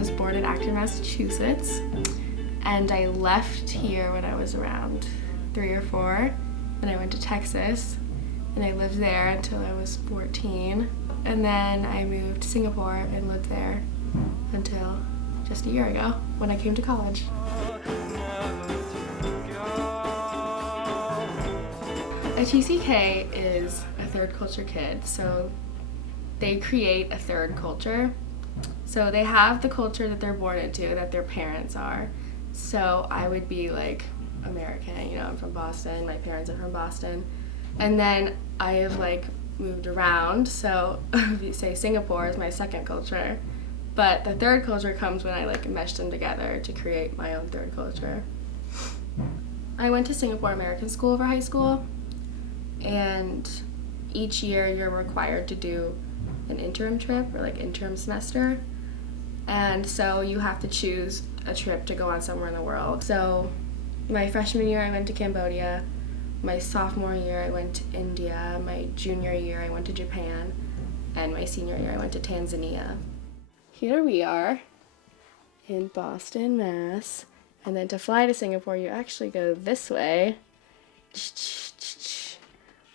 was born in Acton, Massachusetts, and I left here when I was around 3 or 4, and I went to Texas, and I lived there until I was 14, and then I moved to Singapore and lived there until just a year ago when I came to college. A TCK is a third culture kid, so they create a third culture. So they have the culture that they're born into, that their parents are. So I would be like American, you know, I'm from Boston, my parents are from Boston. And then I have like moved around, so if you say Singapore is my second culture, but the third culture comes when I like mesh them together to create my own third culture. I went to Singapore American School for high school, and each year you're required to do an interim trip or like interim semester, and so you have to choose a trip to go on somewhere in the world. So my freshman year I went to Cambodia, my sophomore year I went to India, my junior year I went to Japan, and my senior year I went to Tanzania. Here we are in Boston, Mass, and then to fly to Singapore you actually go this way,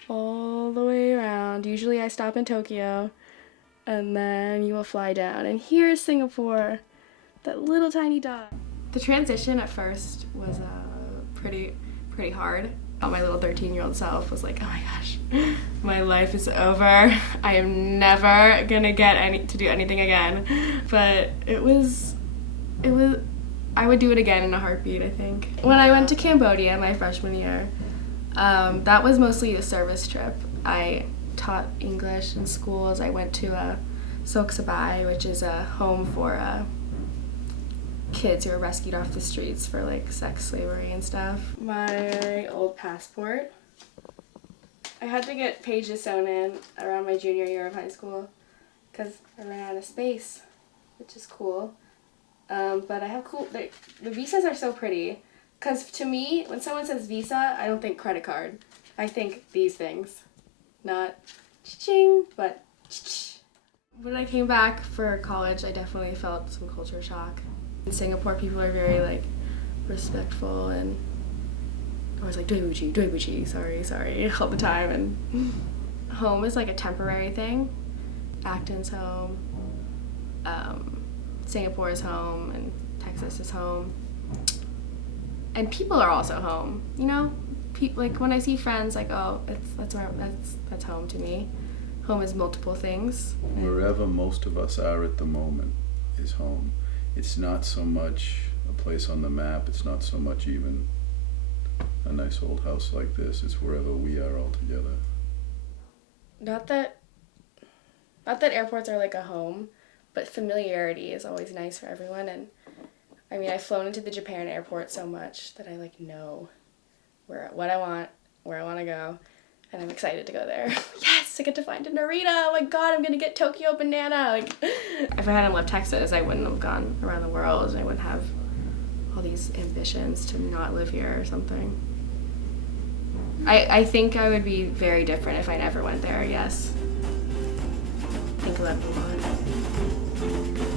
all the way around. Usually I stop in Tokyo, and then you will fly down. And here's Singapore, that little tiny dot. The transition at first was pretty hard. My little 13-year-old self was like, oh my gosh, my life is over. I am never gonna get to do anything again. But it was, I would do it again in a heartbeat, I think. When I went to Cambodia my freshman year, that was mostly a service trip. I taught English in schools. I went to Sok Sabai, which is a home for kids who are rescued off the streets for like sex slavery and stuff. My old passport. I had to get pages sewn in around my junior year of high school because I ran out of space, which is cool. But I have cool, the visas are so pretty. Because to me, when someone says visa, I don't think credit card. I think these things. Not cha-ching, but ch-ch. When I came back for college, I definitely felt some culture shock. In Singapore, people are very like respectful and always like dui-bu-chi, sorry, all the time. And home is like a temporary thing. Acton's home, Singapore is home, and Texas is home. And people are also home, you know? Like when I see friends, like, oh, that's home to me. Home is multiple things. Wherever most of us are at the moment is home. It's not so much a place on the map. It's not so much even a nice old house like this. It's wherever we are all together. Not that airports are like a home, but familiarity is always nice for everyone. And I mean, I've flown into the Japan airport so much that I like know what I want, where I want to go, and I'm excited to go there. Yes, I get to find a Narita. Oh my god, I'm gonna get Tokyo Banana. Like, if I hadn't left Texas, I wouldn't have gone around the world, and I wouldn't have all these ambitions to not live here or something. I think I would be very different if I never went there. Yes. I think I'll have a lot.